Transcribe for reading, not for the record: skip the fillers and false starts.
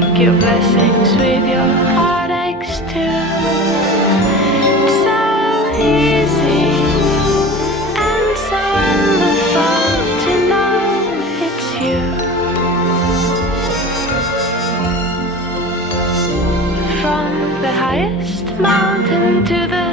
take your blessings with your heartaches too. It's so easy and so wonderful to know it's you. From the highest mountain to the